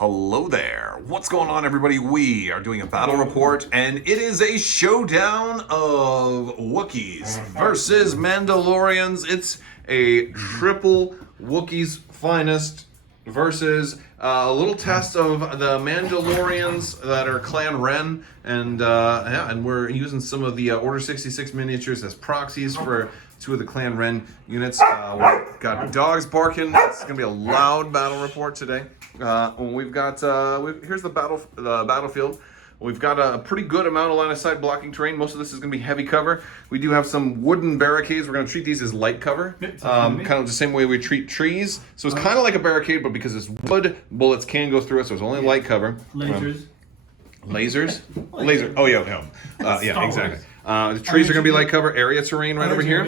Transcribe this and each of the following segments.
Hello there. What's going on, everybody? We are doing a battle report, and it is a showdown of Wookiees versus Mandalorians. It's a triple Wookiees finest versus a little test of the Mandalorians that are Clan Wren, and we're using some of the Order 66 miniatures as proxies for two of the Clan Wren units. We've got dogs barking. It's gonna be a loud battle report today. We've got here's the battlefield. We've got a pretty good amount of line of sight blocking terrain. Most of this is going to be heavy cover. We do have some wooden barricades. We're going to treat these as light cover, kind of the same way we treat trees. So it's kind of like a barricade, but because it's wood, bullets can go through it, so it's only light cover. Lasers. Laser. Oh yeah, yeah, exactly. The trees are going to be light cover. Area terrain right over here.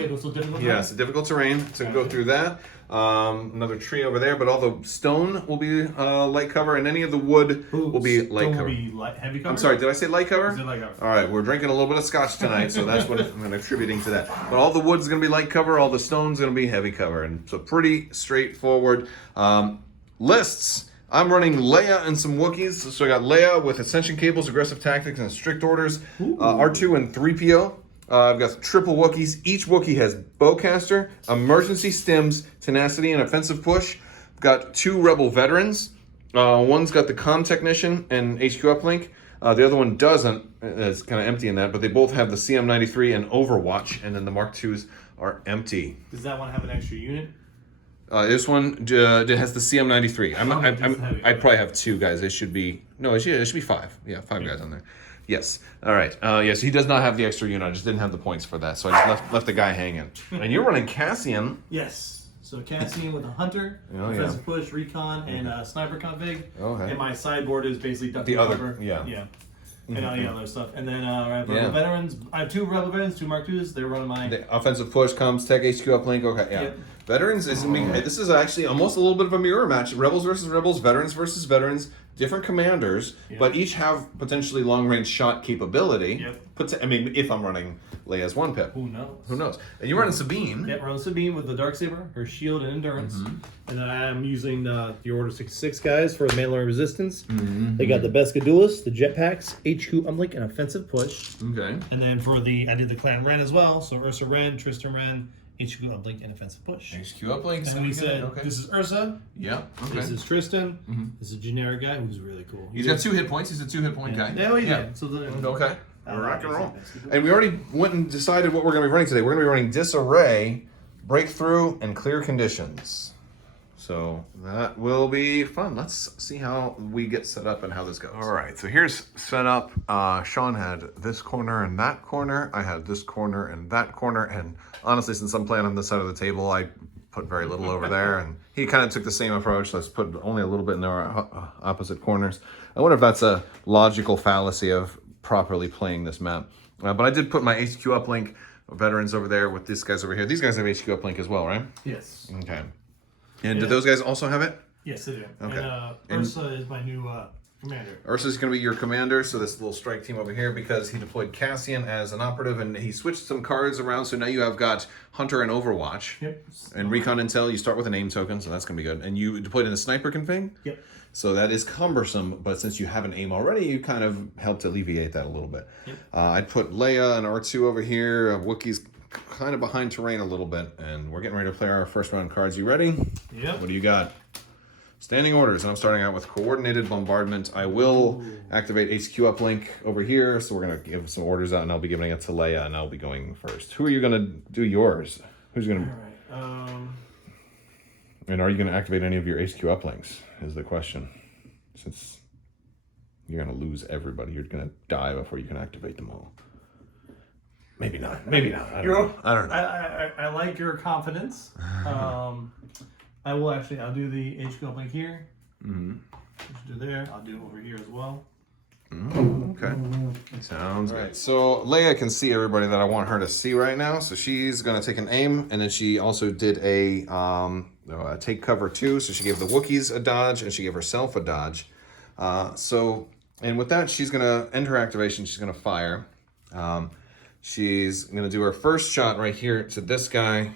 Yes, difficult terrain to go through that. Another tree over there, but all the stone will be light cover, and any of the wood will be light cover. Heavy cover. I'm sorry, did I say light cover? Light cover? All right, we're drinking a little bit of scotch tonight, so that's what I'm attributing to that. But all the wood's going to be light cover, all the stone's going to be heavy cover, and so pretty straightforward. Lists. I'm running Leia and some Wookiees. So I got Leia with Ascension Cables, Aggressive Tactics, and Strict Orders. R2 and 3PO. I've got triple Wookiees. Each Wookiee has Bowcaster, Emergency Stims, Tenacity, and Offensive Push. I've got 2 Rebel Veterans. One's got the Comm Technician and HQ Uplink. The other one doesn't. It's kind of empty in that, but they both have the CM93 and Overwatch, and then the Mark IIs are empty. Does that one have an extra unit? This one has the CM93. I'd probably have 2 guys. It should be it should be 5. Yeah, 5 guys on there. Yes. All right. Yes, he does not have the extra unit. I just didn't have the points for that, so I just left the guy hanging. And you're running Cassian. Yes. So Cassian with a Hunter, Offensive Push, Recon, and Sniper config. Okay. And my sideboard is basically duck the other cover. Yeah. And all the other stuff. And then I have Rebel Veterans. I have 2 Rebel Veterans, 2 Mark IIs. They're running my... The Offensive Push, Comms, Tech, HQ Uplink. Okay, yeah. Yep. Veterans is... this is actually almost a little bit of a mirror match. Rebels versus Rebels, Veterans versus Veterans. Different commanders, but each have potentially long-range shot capability. Yep. If I'm running Leia's 1-pip. Who knows? Who knows? And you're running Sabine. Yeah, running Sabine with the Darksaber, her shield and endurance. And then I'm using the Order 66 guys for the Mandalorian Resistance. They got the Beskar Duelists, the Jetpacks, HQ Uplink, and Offensive Push. Okay. And then I did the Clan Wren as well. So Ursa Wren, Tristan Wren, HQ Uplink, and Offensive Push. HQ Uplink. And we said, this is Ursa. Yeah. Okay. This is Tristan. This is a generic guy who's really cool. He's got 2 hit points. He's a 2 hit point guy. Yeah, yeah. So okay. We're rock and roll. And we already went and decided what we're going to be running today. We're going to be running Disarray, Breakthrough, and Clear Conditions. So that will be fun. Let's see how we get set up and how this goes. All right, so here's set up. Sean had this corner and that corner. I had this corner and that corner. And honestly, since I'm playing on this side of the table, I put very little over there. And he kind of took the same approach. Let's put only a little bit in our opposite corners. I wonder if that's a logical fallacy of properly playing this map. But I did put my HQ Uplink Veterans over there with these guys over here. These guys have HQ Uplink as well, right? Yes. Okay. And do those guys also have it? Yes, they do. Okay. And Ursa is my new commander. Ursa's going to be your commander, so this little strike team over here, because he deployed Cassian as an operative, and he switched some cards around, so now you have got Hunter and Overwatch. Yep. And Recon Intel, you start with a name token, so that's going to be good. And you deployed in the Sniper config? Yep. So that is cumbersome, but since you have an aim already, you kind of helped alleviate that a little bit. Yep. I'd put Leia and R2 over here, Wookiees kind of behind terrain a little bit, and we're getting ready to play our first round cards. You ready? Yep. What do you got? Standing orders, and I'm starting out with Coordinated Bombardment. I will activate HQ Uplink over here, so we're going to give some orders out, and I'll be giving it to Leia, and I'll be going first. Who are you going to do yours? Who's going to... All right. And are you going to activate any of your HQ Uplinks, is the question. Since you're going to lose everybody, you're going to die before you can activate them all. Maybe not. Maybe not. I don't know. I like your confidence. I'll do the HQ Uplink here. Do there. I'll do it over here as well. Okay. Sounds good. So Leia can see everybody that I want her to see right now. So she's going to take an aim, and then she also did a take cover too. So she gave the Wookiees a dodge, and she gave herself a dodge. And with that, she's going to end her activation. She's going to fire. She's going to do her first shot right here to this guy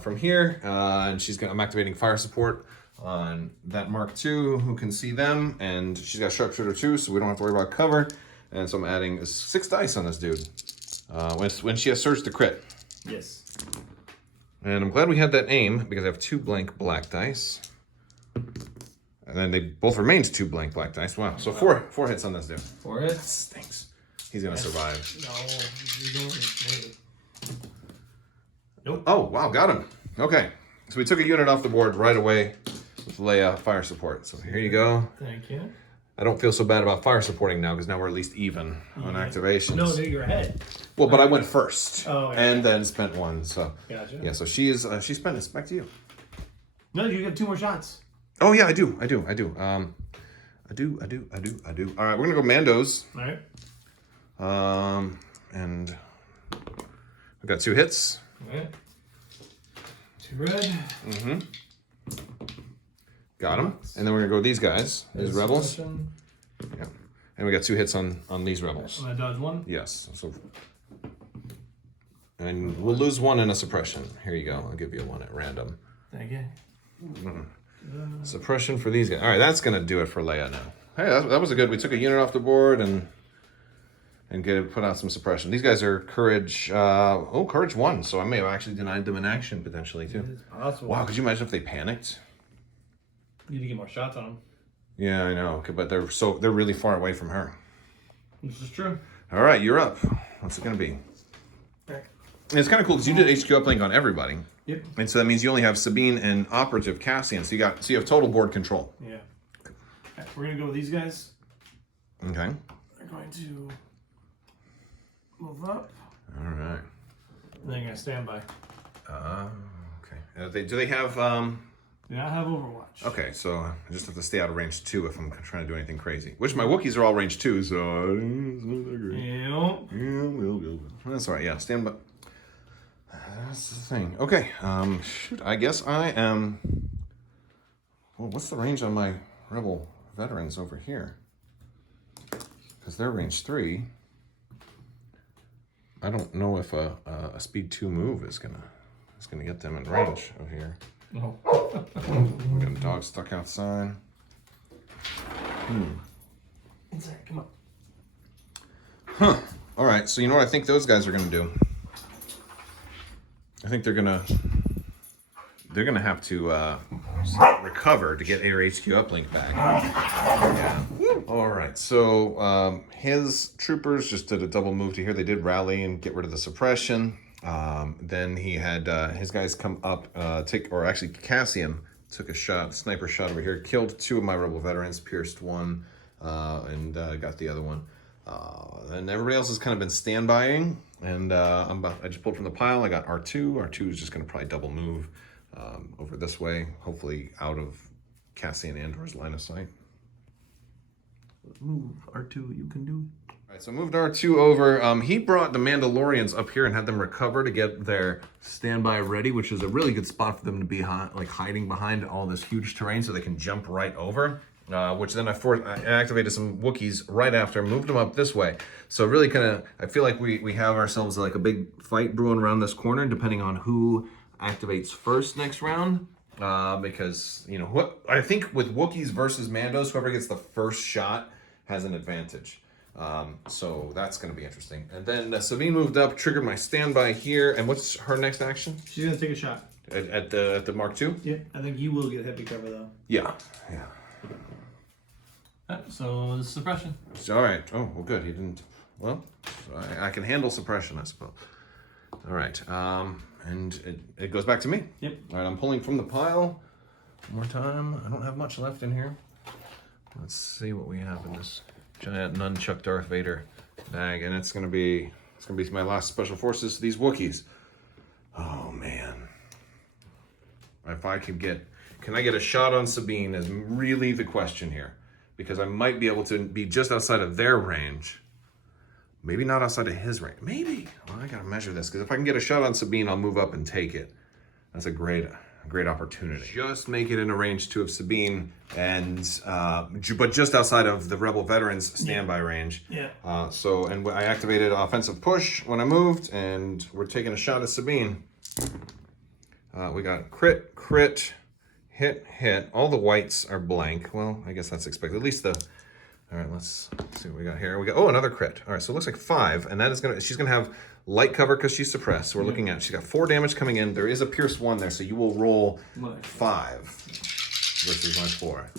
from here. And I'm activating fire support. on that Mark II, who can see them, and she's got sharpshooter too, so we don't have to worry about cover. And so I'm adding 6 dice on this dude when she has surge to crit. Yes. And I'm glad we had that aim because I have 2 blank black dice. And then they both remained 2 blank black dice. Wow. So 4 hits on this dude. 4 hits. Stinks. He's gonna survive. No. Nope. Oh wow, got him. Okay. So we took a unit off the board right away with Leia fire support. So here you go. Thank you. I don't feel so bad about fire supporting now because now we're at least even on activations. No, you're ahead. Well, but I went first. Oh, yeah. And then spent 1. So Gotcha. yeah, so she spent it. Back to you. No, you have 2 more shots. Oh yeah, I do. I do. All right, we're gonna go Mandos. All right. And we've got 2 hits. All right. 2 red. Mm-hmm. Got them. And then we're gonna go with these guys, these rebels. Yeah. And we got 2 hits on these rebels. And I dodge 1. Yes. So, and we'll lose 1 in a suppression. Here you go. I'll give you 1 at random. Thank you. Suppression for these guys. All right, that's gonna do it for Leia now. Hey, that was a good. We took a unit off the board and put out some suppression. These guys are courage. Courage 1. So I may have actually denied them an action potentially too. It's possible. Wow, could you imagine if they panicked? You need to get more shots on them. Yeah, I know. But they're really far away from her. This is true. All right, you're up. What's it gonna be? Back. And it's kind of cool because you did HQ uplink on everybody. Yep. And so that means you only have Sabine and Operative Cassian. So you have total board control. Yeah. Okay, we're gonna go with these guys. Okay. They're going to move up. All right. And then you're gonna stand by. Okay. Do they have? Do not have Overwatch. Okay, so I just have to stay out of range 2 if I'm trying to do anything crazy. Which my Wookiees are all range 2, so it's not that great. Yep. Yeah, we'll. That's all right. Yeah, stand by. That's the thing. Okay. Shoot. I guess I am. Well, what's the range on my rebel veterans over here? Because they're range 3. I don't know if a speed 2 move is gonna get them in range over here. No. We got a dog stuck outside. Inside. Come on. Huh. All right. So you know what I think those guys are gonna do? I think they're gonna have to recover to get Air HQ uplink back. Yeah. All right. So his troopers just did a double move to here. They did rally and get rid of the suppression. Then he had his guys come up, Cassian took a sniper shot over here, killed 2 of my rebel veterans, pierced 1, and got the other one. And everybody else has kind of been standbying, and I just pulled from the pile. I got R2. R2 is just going to probably double move over this way, hopefully out of Cassian Andor's line of sight. Move, R2, you can do it. All right, so moved R2 over. He brought the Mandalorians up here and had them recover to get their standby ready, which is a really good spot for them to be hiding behind all this huge terrain so they can jump right over. Which then I activated some Wookiees right after, moved them up this way. So really I feel like we have ourselves like a big fight brewing around this corner, depending on who activates first next round. Because, I think with Wookiees versus Mandos, whoever gets the first shot has an advantage. So that's going to be interesting. And then Sabine moved up, triggered my standby here. And what's her next action? She's going to take a shot. At the Mark II? Yeah, I think you will get heavy cover, though. Yeah. So the suppression. All right. Oh, well, good. He didn't. Well, I can handle suppression, I suppose. All right. And it goes back to me. Yep. All right. I'm pulling from the pile. One more time. I don't have much left in here. Let's see what we have in this giant nunchuck Darth Vader bag, and it's gonna be my last special forces. These Wookiees. Oh man. If I could can I get a shot on Sabine is really the question here. Because I might be able to be just outside of their range. Maybe not outside of his range. Maybe. Well, I gotta measure this, because if I can get a shot on Sabine, I'll move up and take it. That's a great opportunity. Just make it in a range 2 of Sabine, and but just outside of the Rebel Veterans standby range. Yeah. And I activated offensive push when I moved, and we're taking a shot at Sabine. We got crit, hit, hit. All the whites are blank. Well, I guess that's expected. At least the... All right, let's see what we got here. We got, oh, another crit. All right, so it looks like 5, and that is gonna, she's gonna have light cover because she's suppressed. So we're looking at, she's got 4 damage coming in. There is a pierce 1 there, so you will roll 5 versus my 4.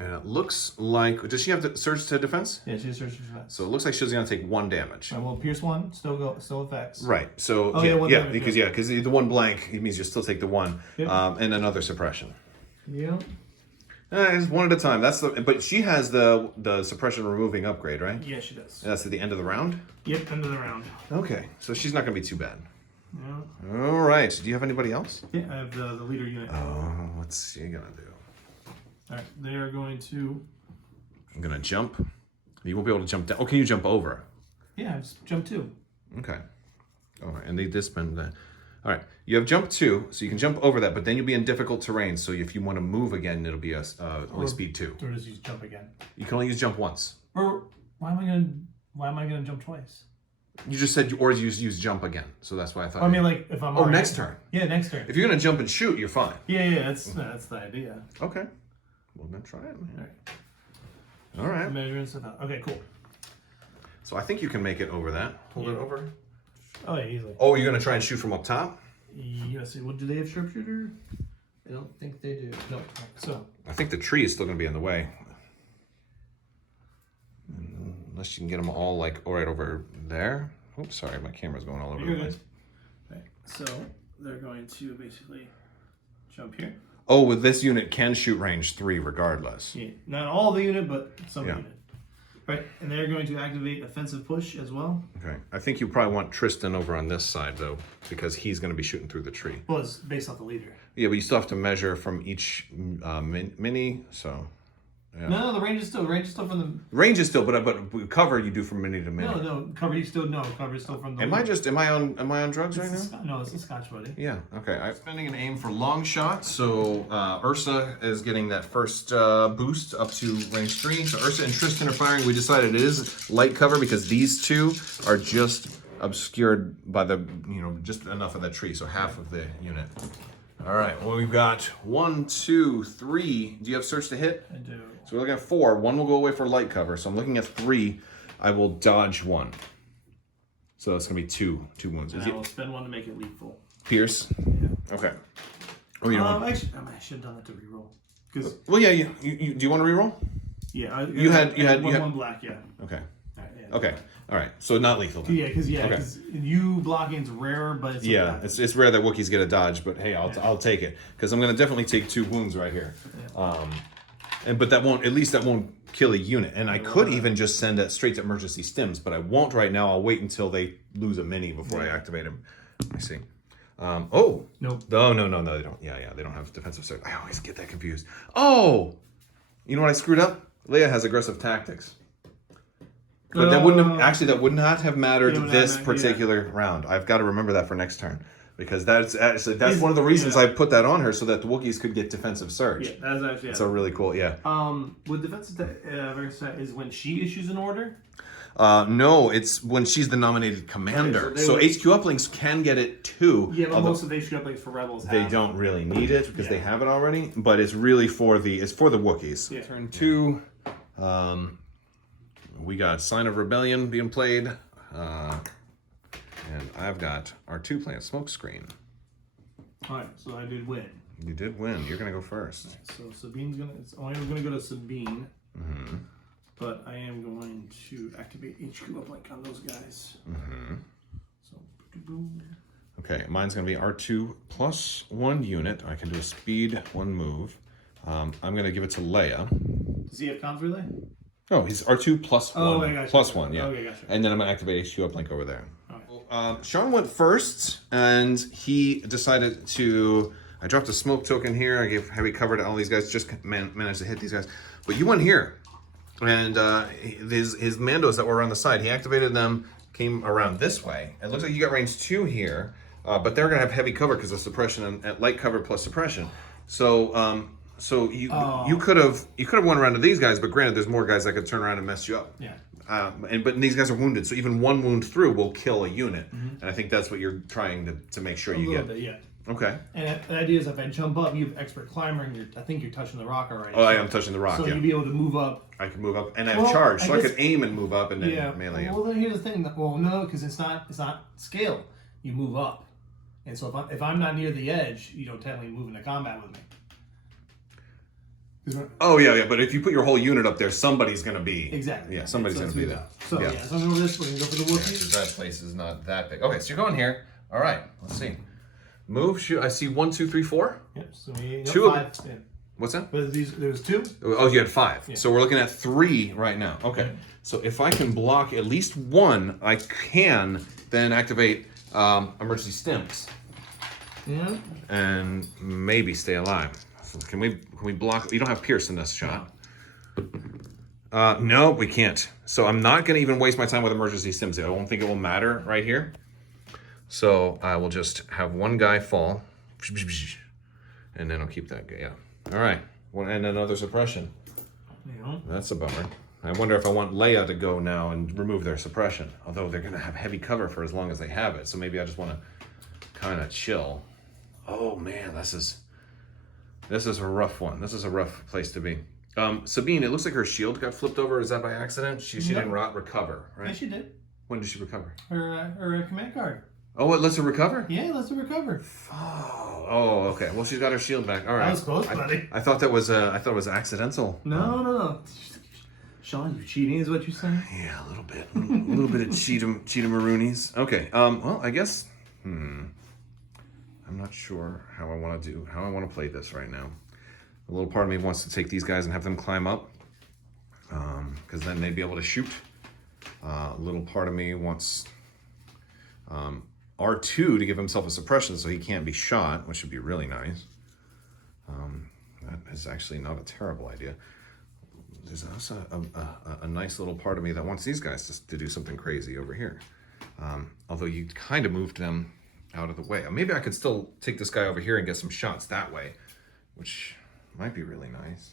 And it looks like, does she have the surge to defense? Yeah, she has surge to defense. So it looks like she's gonna take 1 damage. Well, pierce 1 still affects. Right. So because the 1 blank, it means you still take the 1, and another suppression. Yep. It's 1 at a time. That's the. But she has the suppression removing upgrade, right? Yeah, she does. That's at the end of the round. Yep, end of the round. Okay, so she's not gonna be too bad. Yeah. All right. Do you have anybody else? Yeah, I have the leader unit. Oh, what's she gonna do? All right, they are going to. I'm gonna jump. You won't be able to jump down. Oh, can you jump over? Yeah, just jump 2. Okay. All right, and they disband that. All right, you have jump 2, so you can jump over that, but then you'll be in difficult terrain. So if you want to move again, it'll be only speed 2. Or just use jump again. You can only use jump once. Or why am I gonna jump twice? You just said or use jump again, so that's why I thought. I mean, like if I'm. Oh, next turn. Yeah, next turn. If you're gonna jump and shoot, you're fine. Yeah, that's the idea. Okay. Well, then try it, man. All All right. Measuring stuff out. Okay, cool. So I think you can make it over that. Hold it over. Oh yeah, easily. Oh, you're gonna try and shoot from up top? Yes. Well, do they have sharpshooter? I don't think they do. No. So. I think the tree is still gonna be in the way. Unless you can get them all like right over there. Oops, sorry, my camera's going all over the place. Right. So they're going to basically jump here. Oh, with this unit can shoot range 3 regardless. Yeah. Not all the unit, but some Yeah. unit. Right, and they're going to activate offensive push as well. Okay. I think you probably want Tristan over on this side though, because he's gonna be shooting through the tree. Well, it's based off the leader. Yeah, but you still have to measure from each mini, so. Yeah. No, the range is still from the. Range is still, but cover you do from mini to mini. No, cover is still from the. Am I on drugs right now? No, it's a Scotch, buddy. Yeah. Okay. I'm spending an aim for long shot, so Ursa is getting that first boost up to range 3. So Ursa and Tristan are firing. We decided it is light cover because these 2 are just obscured by the just enough of that tree, so half of the unit. All right. Well, we've got 1, 2, 3. Do you have search to hit? I do. So we're looking at 4. 1 will go away for light cover. So I'm looking at 3. I will dodge 1. So it's gonna be two wounds. And I will spend 1 to make it lethal. Pierce. Yeah. Okay. Oh, you don't. Actually, I should have done that to reroll. Because. Well, yeah. You do you want to reroll? Yeah. You had 1 black. Yeah. Okay. All right, yeah. Okay. All right. So not lethal. Then. Yeah, because you blocking is rarer, but it's it's rare that Wookiees get a dodge, but hey, I'll take it because I'm gonna definitely take 2 wounds right here. Yeah. But that won't kill a unit, and I could even just send it straight to emergency stims, but I won't right now. I'll wait until they lose a mini before I activate him. I see. Oh nope. No, they don't. Yeah, they don't have defensive surge. I always get that confused. Oh, you know what I screwed up? Leia has aggressive tactics. But that would not have mattered this particular round. I've got to remember that for next turn. Because that's one of the reasons I put that on her, so that the Wookiees could get defensive surge. Yeah, that's actually so really cool. Yeah. With defensive is when she issues an order. No, it's when she's the nominated commander. Okay, so HQ uplinks can get it too. Yeah, but most of the HQ uplinks for rebels they don't really need it because they have it already. But it's really for the Wookiees. Yeah. Turn 2. We got Sign of Rebellion being played. And I've got R2 playing smoke screen. Alright, so I did win. You did win. You're gonna go first. Right, so it's only gonna go to Sabine. Mm-hmm. But I am going to activate HQ uplink on those guys. Mm-hmm. So boom. Okay, mine's gonna be R2 plus 1 unit. I can do a speed 1 move. I'm gonna give it to Leia. Does he have comms relay? Oh, he's R2 plus 1. Okay, gotcha. Plus 1, yeah. Okay, gotcha. And then I'm gonna activate HQ uplink over there. Sean went first, and he decided to. I dropped a smoke token here. I gave heavy cover to all these guys. Just managed to hit these guys, but you went here, and his Mandos that were on the side, he activated them. Came around this way. It looks like you got range 2 here, but they're gonna have heavy cover because of suppression and light cover plus suppression. So you could have went around to these guys, but granted, there's more guys that could turn around and mess you up. Yeah. But these guys are wounded, so even 1 wound through will kill a unit, and I think that's what you're trying to make sure you get. Bit, yeah. Okay. And the idea is if I jump up, you have expert climber, and I think you're touching the rock already. Oh, I am touching the rock. So yeah. you'd be able to move up. I can move up, and I have charge, so I could aim and move up, and then melee. Well, then here's the thing. Well, no, because it's not scale. You move up, and so if I'm not near the edge, you don't technically move into combat with me. Oh yeah. But if you put your whole unit up there, somebody's gonna be exactly. Yeah, somebody's gonna be there. So yeah, so I'm gonna go this way. We're gonna go for the Wookiees. Because that place is not that big. Okay, so you're going here. All right. Let's see. Move. Shoot. I see 1, 2, 3, 4. Yep. So we Two. 5. Yeah. What's that? But there's 2. Oh, you had 5. Yeah. So we're looking at 3 right now. Okay. So if I can block at least 1, I can then activate emergency stims. Yeah. And maybe stay alive. So can we block? You don't have Pierce in this shot. No, we can't. So I'm not going to even waste my time with emergency stims. I don't think it will matter right here. So I will just have one guy fall. And then I'll keep that guy. Yeah. All right. And another suppression. Yeah. That's a bummer. I wonder if I want Leia to go now and remove their suppression. Although they're going to have heavy cover for as long as they have it. So maybe I just want to kind of chill. Oh, man. This is a rough one. This is a rough place to be. Sabine, it looks like her shield got flipped over. Is that by accident? She didn't recover, right? Yeah, she did. When did she recover? Her command card. Oh, it lets her recover? Yeah, it lets her recover. Oh, okay. Well, she's got her shield back. All right. That was close, buddy. I thought that was I thought it was accidental. No. Sean, you cheating is what you're saying? Yeah, a little bit. A little bit of cheetah-maroonies. Okay. Well, I guess. I'm not sure how I want to play this right now. A little part of me wants to take these guys and have them climb up, because then they'd be able to shoot. A little part of me wants R2 to give himself a suppression so he can't be shot, which would be really nice. That is actually not a terrible idea. There's also a nice little part of me that wants these guys to do something crazy over here. Although you kind of moved them out of the way. Maybe I could still take this guy over here and get some shots that way, which might be really nice.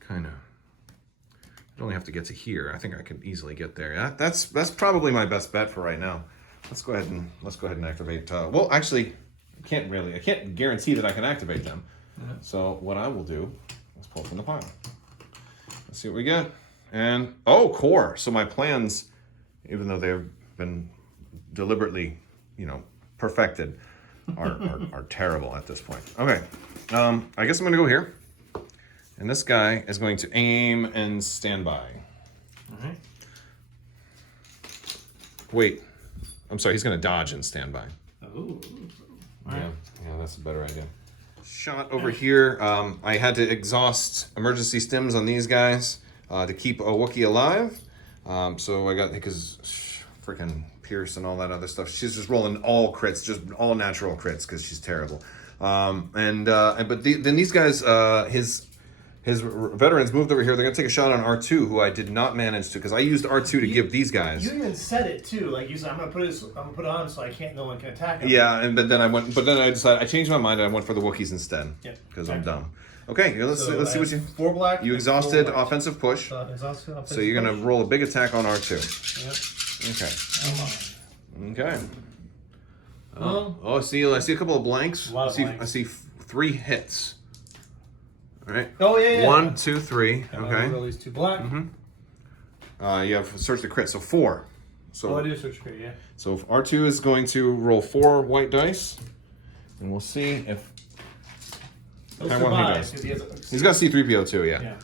Kind of. I only have to get to here. I think I can easily get there. That's probably my best bet for right now. Let's go ahead and activate. Well, actually, I can't guarantee that I can activate them. So what I will do is pull from the pile. Let's see what we get. And core. So my plans, even though they've been deliberately, perfected, are terrible at this point. Okay. I guess I'm gonna go here. And this guy is going to aim and stand by. All right. Wait. I'm sorry, he's going to dodge and stand by. Oh. Yeah, that's a better idea. Shot over here. I had to exhaust emergency stims on these guys to keep a Wookiee alive. So I got, because freaking Pierce and all that other stuff. She's just rolling all crits, just all natural crits because she's terrible. But then these guys, his veterans moved over here. They're gonna take a shot on R2, who I did not manage to, because I used R2 to give these guys. You even said it too, like you said, I'm gonna put it on so no one can attack him. Yeah, but then I decided, I changed my mind and I went for the Wookiees instead. Yeah. Because I'm dumb. Okay, let's see what you. 4 black. You exhausted offensive push. So you're gonna roll a big attack on R2. Yep. Okay. Okay. I see a couple of blanks. I see 3 hits. All right. Oh yeah. 1, 2, 3. Okay. Roll these 2 black. You have search the crit, so 4. So I do search crit, yeah. So R2 is going to roll 4 white dice, and we'll see if. He's got C-3PO too, yeah.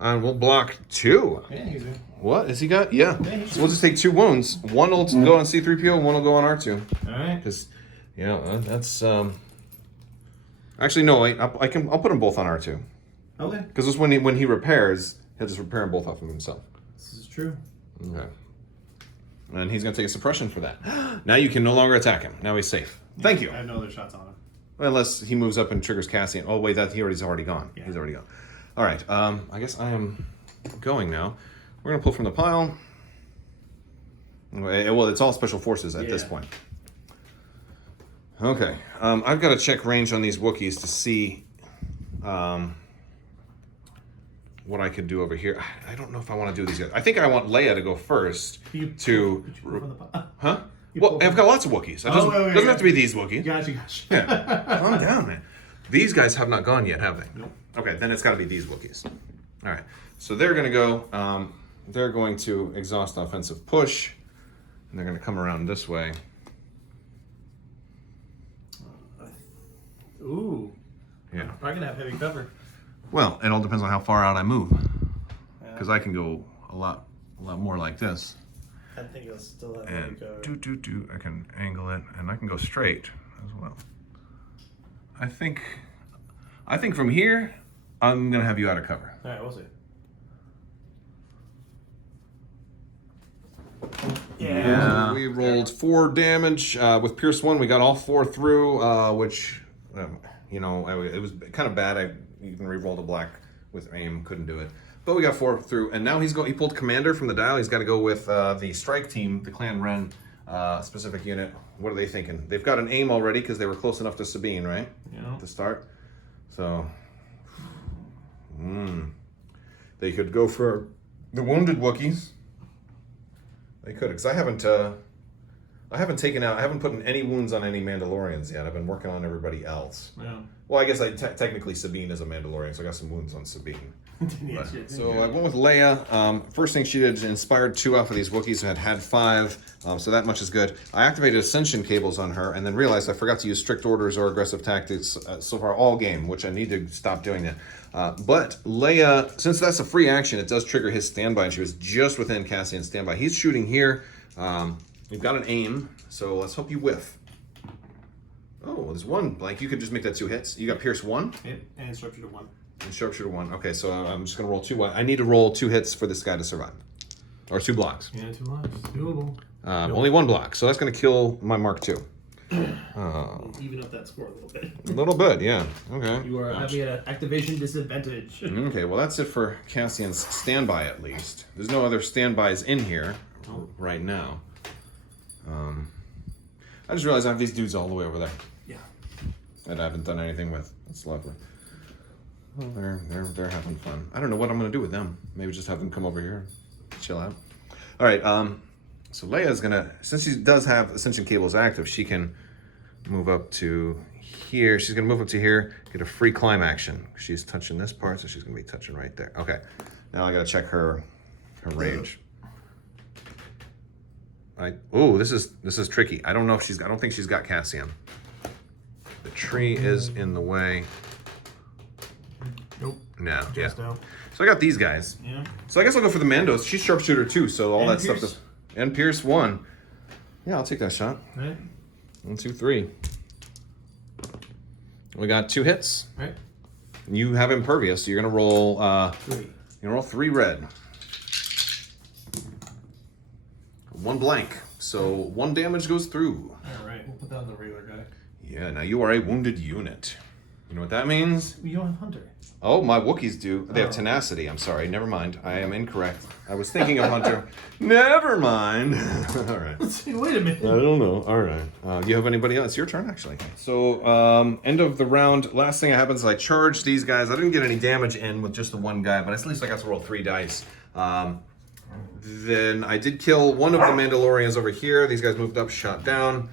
And we'll block 2. Yeah, he's in. What has he got? Yeah. So we'll just take 2 wounds. 1 will go on C-3PO, and 1 will go on R2. All right. Because, that's. Actually, no. I'll put them both on R2. Okay. Because when he repairs, he'll just repair them both off of himself. This is true. Okay. And he's gonna take a suppression for that. Now you can no longer attack him. Now he's safe. Thank you. I have no other shots on him. Unless he moves up and triggers Cassian. Oh wait, he's already gone. Yeah. He's already gone. All right. I guess I am going now. We're gonna pull from the pile. Well, it's all special forces at this point. Okay. I've got to check range on these Wookiees to see what I could do over here. I don't know if I want to do these guys. I think I want Leia to go first. You Well, I've got lots of Wookiees. It doesn't have to be these Wookiees. Gotcha. Yeah. Calm down, man. These guys have not gone yet, have they? Nope. Okay, then it's got to be these Wookiees. All right. So they're going to go. They're going to exhaust offensive push, and they're going to come around this way. Ooh. Yeah. I'm probably gonna have heavy cover. Well, it all depends on how far out I move, because I can go a lot more like this. I think it'll still have And heavy cover. I can angle it, and I can go straight as well. I think from here, I'm gonna have you out of cover. All right, we'll see. Yeah. We rolled 4 damage with Pierce 1. We got all 4 through, which, you know, it was kind of bad. I even re-rolled a black with aim, couldn't do it. But we got 4 through, and now he pulled Commander from the dial. He's got to go with the strike team, the Clan Wren specific unit. What are they thinking? They've got an aim already because they were close enough to Sabine, right? Yeah. To start. So, they could go for the wounded Wookiees. They could, because I haven't put in any wounds on any Mandalorians yet. I've been working on everybody else. Yeah. Well, I guess technically Sabine is a Mandalorian, so I got some wounds on Sabine. So I went with Leia. First thing she did is inspired 2 off of these Wookiees who had 5, so that much is good. I activated Ascension cables on her and then realized I forgot to use strict orders or aggressive tactics so far all game, which I need to stop doing that. But Leia, since that's a free action, it does trigger his standby, and she was just within Cassian's standby. He's shooting here. You've got an aim, so let's hope you whiff. Oh, there's 1 blank. You could just make that 2 hits. You got Pierce 1? Yep, and Sharpshooter 1. And Sharpshooter 1. Okay, so I'm just going to roll 2. I need to roll 2 hits for this guy to survive. Or 2 blocks. Yeah, 2 blocks. Doable. Only 1 block, so that's going to kill my Mark II. Even up that score a little bit. A little bit, yeah. Okay. You are having an activation disadvantage. Okay, well that's it for Cassian's standby at least. There's no other standbys in here right now. I just realized I have these dudes all the way over there. Yeah. That I haven't done anything with. That's lovely. Well, they're having fun. I don't know what I'm gonna do with them. Maybe just have them come over here, chill out. All right. So Leia's gonna, since she does have Ascension cables active, she can move up to here. She's gonna move up to here, get a free climb action. She's touching this part, so she's gonna be touching right there. Okay. Now I gotta check her range. This is tricky. I don't think she's got Cassian. The tree is in the way. Nope. No, yeah. No. So I got these guys. Yeah. So I guess I'll go for the Mandos. She's sharpshooter too, so all And that Pierce. stuff. And Pierce 1. Yeah, I'll take that shot. Right. 1, 2, 3. We got 2 hits. Right. You have impervious, so you're gonna roll. 3. You're gonna roll 3 red. 1 blank. So 1 damage goes through. All right. We'll put that on the regular guy. Yeah. Now you are a wounded unit. You know what that means? You don't have Hunter. Oh, my Wookiees do. They have tenacity. I'm sorry. Never mind. I am incorrect. I was thinking of Hunter. Never mind. All right. Wait a minute. I don't know. All right. Do you have anybody else? It's your turn, actually. So, end of the round. Last thing that happens is I charge these guys. I didn't get any damage in with just the 1 guy, but at least I got to roll 3 dice. Then I did kill one of the Mandalorians over here. These guys moved up, shot down.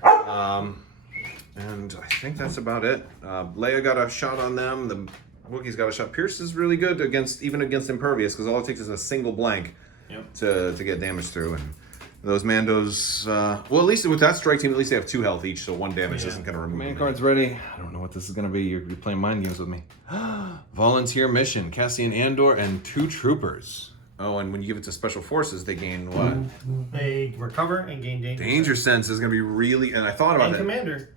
And I think that's about it. Leia got a shot on them. The Wookiees got a shot. Pierce is really good even against impervious, because all it takes is a single blank to get damage through. And those Mandos, well, at least with that strike team, at least they have 2 health each, so 1 damage isn't going to remove. Command card's ready. I don't know what this is going to be. You're playing mind games with me. Volunteer mission. Cassian Andor and 2 troopers. Oh, and when you give it to special forces, they gain what? They recover and gain danger. Danger sense is going to be really, and I thought about and that. Commander.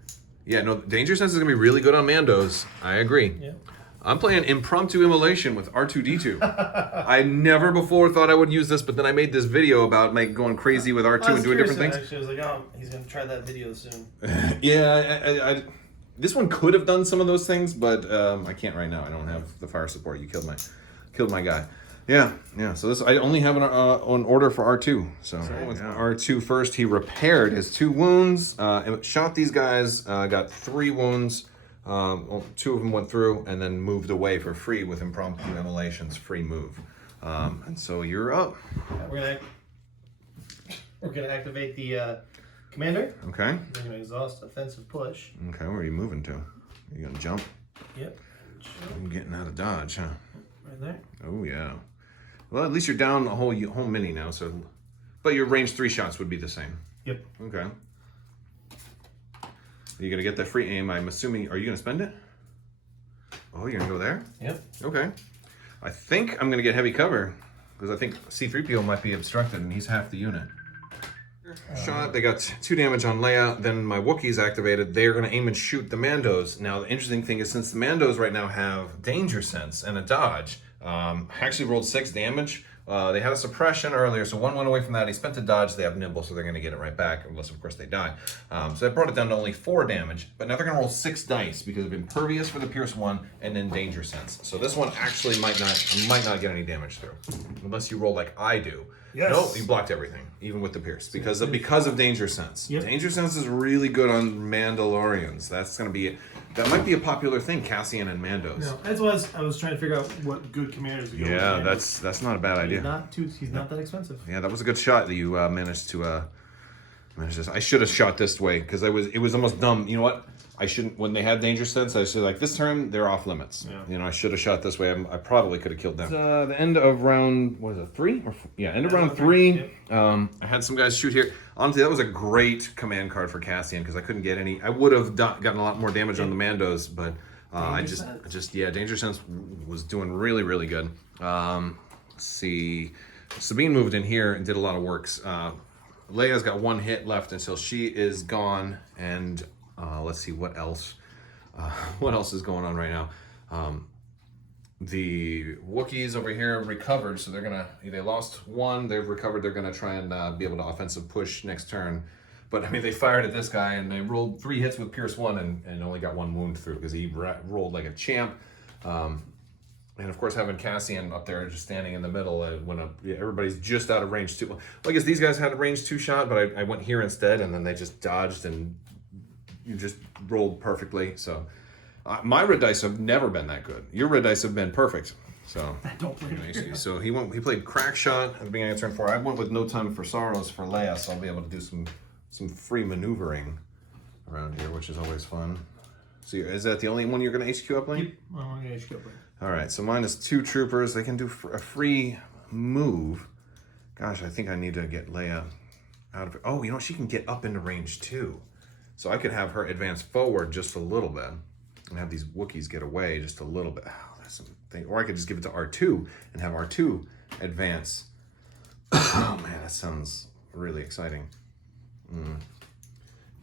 Yeah, no, danger sense is going to be really good on Mandos. I agree. Yeah. I'm playing impromptu immolation with R2-D2. I never before thought I would use this, but then I made this video about going crazy with R2 and doing different things. Actually, I was like, oh, he's going to try that video soon. Yeah, this one could have done some of those things, but I can't right now. I don't have the fire support. You killed my guy. Yeah. So this, I only have an order for R2. So with R2 first, he repaired his 2 wounds. Shot these guys. Got 3 wounds. 2 of them went through, and then moved away for free with impromptu immolations. Free move. And so you're up. We're gonna activate the Commander. Okay. I'm going to exhaust offensive push. Okay, where are you moving to? You gonna jump? Yep. I'm getting out of dodge, huh? Right there. Oh yeah. Well, at least you're down a whole mini now, so. But your range 3 shots would be the same. Yep. Okay. Are you gonna get that free aim? I'm assuming. Are you gonna spend it? Oh, you're gonna go there? Yep. Okay. I think I'm gonna get heavy cover because I think C-3PO might be obstructed and he's half the unit. Shot. They got 2 damage on Leia. Then my Wookiees activated. They're gonna aim and shoot the Mandos. Now the interesting thing is since the Mandos right now have danger sense and a dodge, I actually rolled 6 damage. They had a suppression earlier, so 1 went away from that. He spent a dodge. They have nimble, so they're going to get it right back, unless, of course, they die. So that brought it down to only 4 damage. But now they're going to roll 6 dice because of Impervious for the Pierce 1 and then Danger Sense. So this one actually might not get any damage through, unless you roll like I do. Yes. Nope, you blocked everything, even with the Pierce, because of Danger Sense. Yep. Danger Sense is really good on Mandalorians. That might be a popular thing, Cassian and Mandos. No, that's what I was trying to figure out what good commanders to go with. Yeah, that's not a bad idea. He's not that expensive. Yeah, that was a good shot that you managed to manage this. I should have shot this way because it was almost dumb. You know what? I shouldn't. When they had danger sense, I should like this turn they're off limits. Yeah. You know, I should have shot this way. I probably could have killed them. The end of round what is it 3 or end of round 3. Yep. I had some guys shoot here. Honestly, that was a great command card for Cassian because I couldn't get any. I would have gotten a lot more damage on the Mandos, but Danger Sense was doing really really good. Let's see. Sabine moved in here and did a lot of works. Leia's got 1 hit left until she is gone, and let's see what else. What else is going on right now? The Wookiees over here recovered, so they lost 1. They've recovered. They're gonna try and be able to offensive push next turn. But I mean, they fired at this guy and they rolled 3 hits with Pierce 1 and only got 1 wound through because he rolled like a champ. And of course, having Cassian up there just standing in the middle when everybody's just out of range 2. Well, I guess these guys had a range 2 shot, but I went here instead, and then they just dodged and you just rolled perfectly. So my red dice have never been that good. Your red dice have been perfect. So so he played crack shot at the beginning of turn 4. I went with no time for sorrows for Leia, so I'll be able to do some free maneuvering around here, which is always fun. So is that the only one you're going to HQ uplink? Yep, I'm going to HQ uplink. All right, so mine is 2 troopers. They can do a free move. Gosh, I think I need to get Leia out of it. Oh, you know, she can get up into range 2. So I could have her advance forward just a little bit and have these Wookiees get away just a little bit. Oh, that's something. Or I could just give it to R2 and have R2 advance. Oh, man, that sounds really exciting.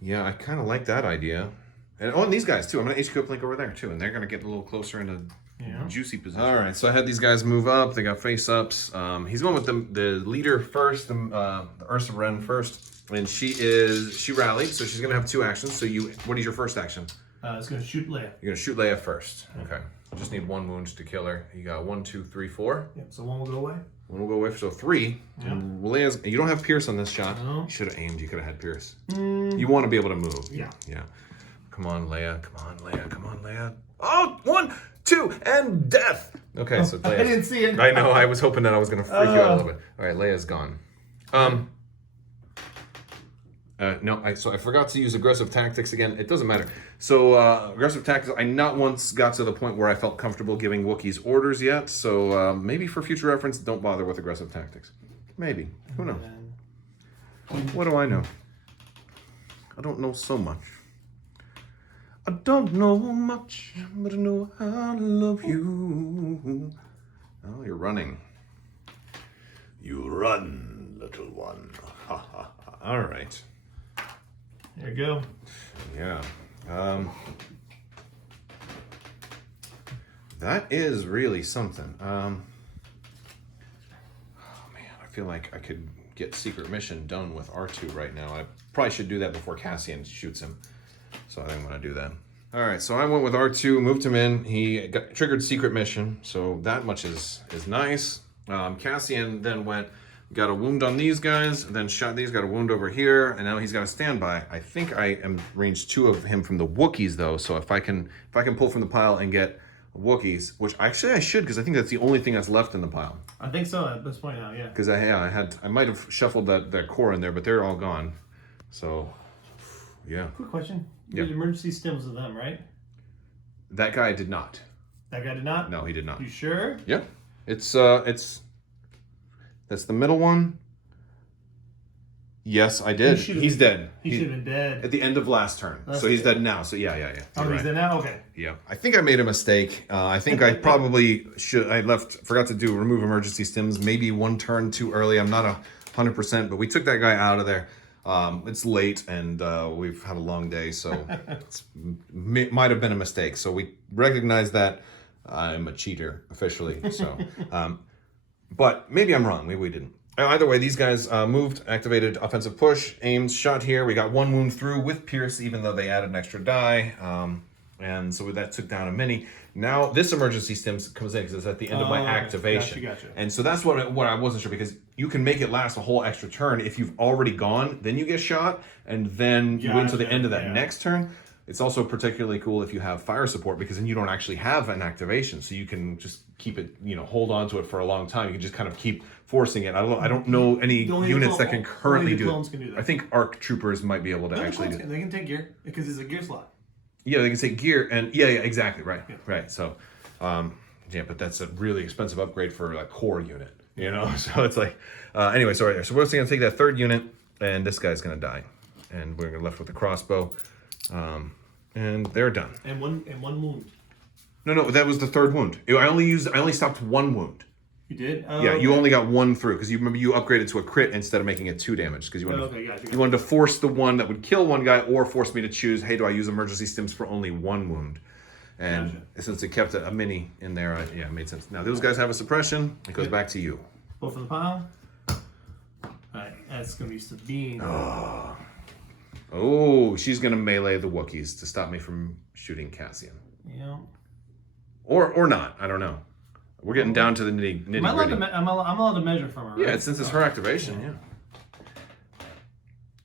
Yeah, I kind of like that idea. And these guys, too. I'm going to HQ uplink over there, too. And they're going to get a little closer into juicy position. All right, so I had these guys move up. They got face-ups. He's going with the leader first, the Ursa Wren first. And she rallied, so she's going to have 2 actions. So what is your first action? It's going to shoot Leia. You're going to shoot Leia first. Okay. Just need 1 wound to kill her. You got 1, 2, 3, 4. Yep, so 1 will go away. 1 will go away, so 3. Yep. Leia's, you don't have Pierce on this shot. No. You should have aimed. You could have had Pierce. You want to be able to move. Yeah. Yeah. Come on, Leia. Come on, Leia. Come on, Leia. Oh, 1, 2, and death. Okay, so Leia. I didn't see it. I know. I was hoping that I was going to freak you out a little bit. All right, Leia's gone. So I forgot to use aggressive tactics again. It doesn't matter. So aggressive tactics, I not once got to the point where I felt comfortable giving Wookiees orders yet. So maybe for future reference, don't bother with aggressive tactics. Maybe. Who knows? What do I know? I don't know so much. I don't know much, but I know I love you. Oh, you're running. You run, little one. Ha ha ha. All right. There you go. Yeah. That is really something. Oh man, I feel like I could get secret mission done with R2 right now. I probably should do that before Cassian shoots him. So I think I'm going to do that. All right, so I went with R2, moved him in. He triggered secret mission, so that much is nice. Cassian then got a wound on these guys, then shot these, got a wound over here, and now he's got a standby. I think I am range 2 of him from the Wookiees, though, so if I can pull from the pile and get Wookiees, which actually I should, because I think that's the only thing that's left in the pile. I think so at this point now, yeah. Because I might have shuffled that core in there, but they're all gone. So, yeah. Quick question. You Yeah. did emergency stims with them, right? That guy did not. That guy did not? No, he did not. You sure? Yeah. It's that's the middle one. Yes, I did. He's dead. He should have been dead. At the end of last turn. So he's dead now. So yeah. Oh, You're he's dead now? Okay. Yeah. I think I made a mistake. I think I probably forgot to remove emergency stims maybe one turn too early. I'm not 100%, but we took that guy out of there. It's late and we've had a long day, so it might have been a mistake. So we recognize that I'm a cheater officially. So, but maybe I'm wrong. Maybe we didn't. Either way, these guys moved, activated offensive push, aimed, shot here. We got one wound through with Pierce, even though they added an extra die. And so that took down a mini. Now this emergency stim comes in because it's at the end of my activation. Gotcha. And so that's what I wasn't sure, because you can make it last a whole extra turn. If you've already gone, then you get shot, and then you wait until the end of that next turn. It's also particularly cool if you have fire support, because then you don't actually have an activation, so you can just keep it, hold on to it for a long time. You can just kind of keep forcing it. I don't know any units that can currently do it. I think ARC troopers might be able to actually do it. They can take gear because it's a gear slot. Yeah, they can take gear, and yeah, exactly, right, right. So, but that's a really expensive upgrade for a core unit, So it's like, anyway, so right there. So we're going to take that third unit, and this guy's going to die, and we're left with the crossbow, and they're done. And one wound. No, that was the third wound. I only stopped one wound. You did? Oh, yeah, you only got one through, because you remember you upgraded to a crit instead of making it 2 damage, because you wanted to force the one that would kill one guy, or force me to choose, hey, do I use emergency stims for only one wound? And since it kept a mini in there, it made sense. Now those guys have a suppression. It goes back to you. Both of the pile. All right, that's gonna be Sabine. Oh, she's gonna melee the Wookiees to stop me from shooting Cassian. Yeah. Or not. I don't know. We're getting down to the nitty gritty. I'm allowed to measure from her, right? Yeah, since it's her activation,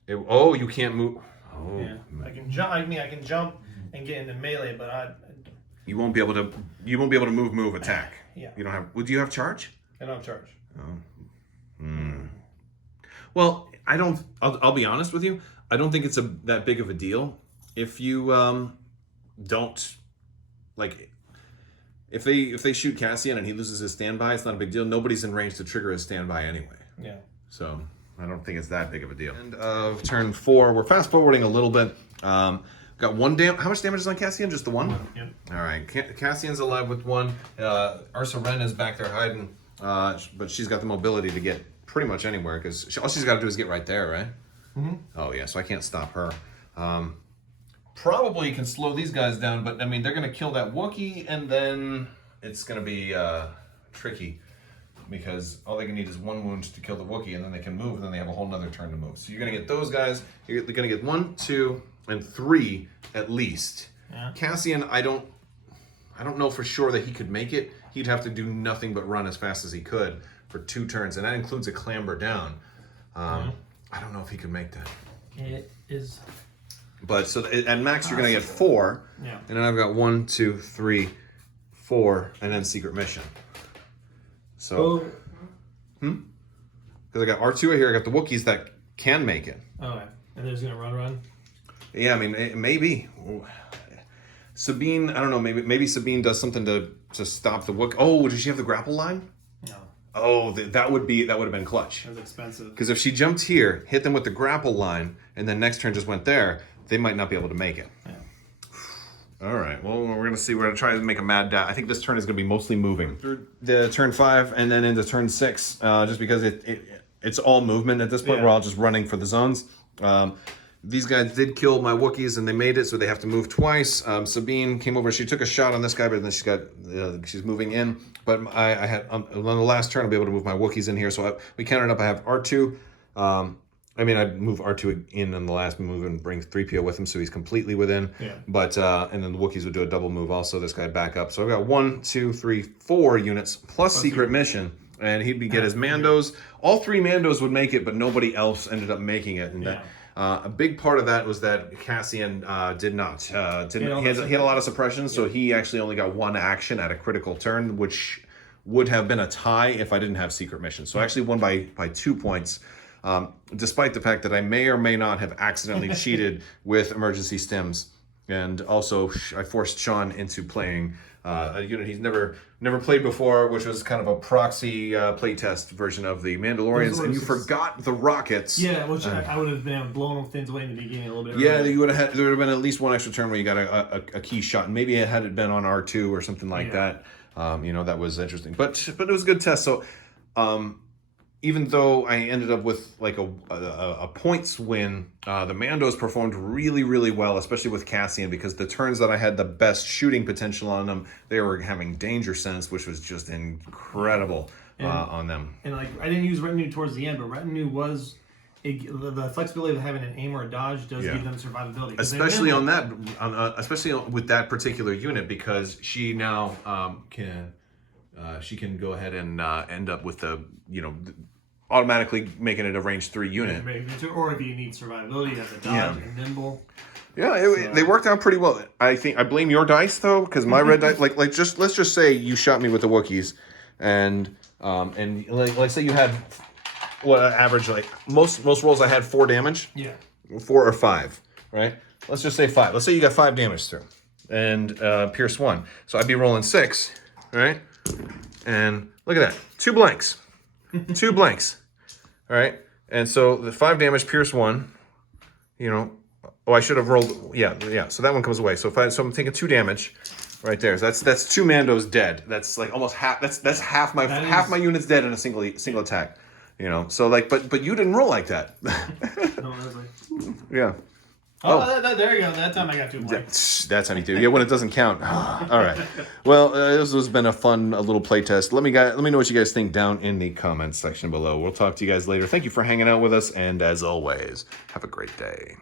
you can't move. Oh. Yeah. I can jump. I can jump and get into melee, but you won't be able to. You won't be able to move, attack. Yeah. You don't have. Would you have charge? I don't have charge. Oh. Well, I don't. I'll be honest with you. I don't think it's that big of a deal if you don't like. If they shoot Cassian and he loses his standby, it's not a big deal. Nobody's in range to trigger his standby anyway. Yeah. So I don't think it's that big of a deal. End of turn 4. We're fast forwarding a little bit. Got one How much damage is on Cassian? Just the one? Yep. All right. Cassian's alive with 1. Wren is back there hiding, but she's got the mobility to get pretty much anywhere, because all she's got to do is get right there, right? Mm-hmm. Oh yeah. So I can't stop her. Probably can slow these guys down, but I mean, they're going to kill that Wookiee, and then it's going to be tricky, because all they can need is 1 wound to kill the Wookiee, and then they can move, and then they have a whole nother turn to move. So you're going to get those guys. You're going to get 1, 2, and 3 at least. Yeah. Cassian, I don't know for sure that he could make it. He'd have to do nothing but run as fast as he could for 2 turns, and that includes a clamber down. I don't know if he could make that. It is. But so at max, you're going to get 4. Yeah. And then I've got 1, 2, 3, 4, and then secret mission. So, because I got R2 here, I got the Wookiees that can make it. Okay. And there's going to run? Yeah, I mean, maybe. Sabine, I don't know, maybe Sabine does something to stop the Wook. Oh, does she have the grapple line? No. Oh, that would have been clutch. That's expensive. Because if she jumped here, hit them with the grapple line, and then next turn just went there, they might not be able to make it. Yeah. All right. Well, we're going to see. We're going to try to make a mad dash. I think this turn is going to be mostly moving through the turn 5 and then into turn 6, just because it's all movement at this point. Yeah. We're all just running for the zones. These guys did kill my Wookiees, and they made it, so they have to move twice. Sabine came over. She took a shot on this guy, but then she's moving in. But I had on the last turn, I'll be able to move my Wookiees in here. So we counted up. I have R2. I'd move R2 in on the last move and bring 3PO with him, so he's completely within. Yeah. But and then the Wookiees would do a double move also. This guy back up. So I've got 1, 2, 3, 4 units plus secret mission, and he'd get his Mandos. All 3 Mandos would make it, but nobody else ended up making it. And a big part of that was that Cassian did not. He had a lot of suppression, so he actually only got 1 action at a critical turn, which would have been a tie if I didn't have secret mission. So I actually won by 2 points. despite the fact that I may or may not have accidentally cheated with emergency stims. And also, I forced Sean into playing a unit he's never played before, which was kind of a proxy playtest version of the Mandalorians, and you forgot the rockets. Yeah, which I would have been blown things away in the beginning a little bit. Yeah, there would have been at least one extra turn where you got a key shot, and maybe it had been on R2 or something like that. That was interesting, but it was a good test. So, even though I ended up with like a points win, the Mandos performed really, really well, especially with Cassian, because the turns that I had the best shooting potential on them, they were having danger sense, which was just incredible on them. And like I didn't use retinue towards the end, but retinue was the flexibility of having an aim or a dodge does give them survivability. Especially on that, especially with that particular unit, because she now can go ahead and end up with the automatically making it a range 3 unit. Or if you need survivability, you have to dodge and nimble. Yeah, they worked out pretty well. I think I blame your dice though, because my red dice, let's just say you shot me with the Wookiees, and like say you had average, like most rolls I had 4 damage. Yeah. 4 or 5, right? Let's just say 5. Let's say you got 5 damage through, and Pierce 1. So I'd be rolling 6, right? And look at that, 2 blanks. 2 blanks. All right. And so the 5 damage, Pierce 1, I should have rolled. Yeah. So that one comes away. So I'm thinking 2 damage right there. So that's 2 Mandos dead. That's like almost half. That's half my units dead in a single attack. So like, but you didn't roll like that. Yeah. There you go. That time I got 2 blanks. That's how you do. Yeah, when it doesn't count. All right. Well, this has been a fun little play test. Let me know what you guys think down in the comments section below. We'll talk to you guys later. Thank you for hanging out with us, and as always, have a great day.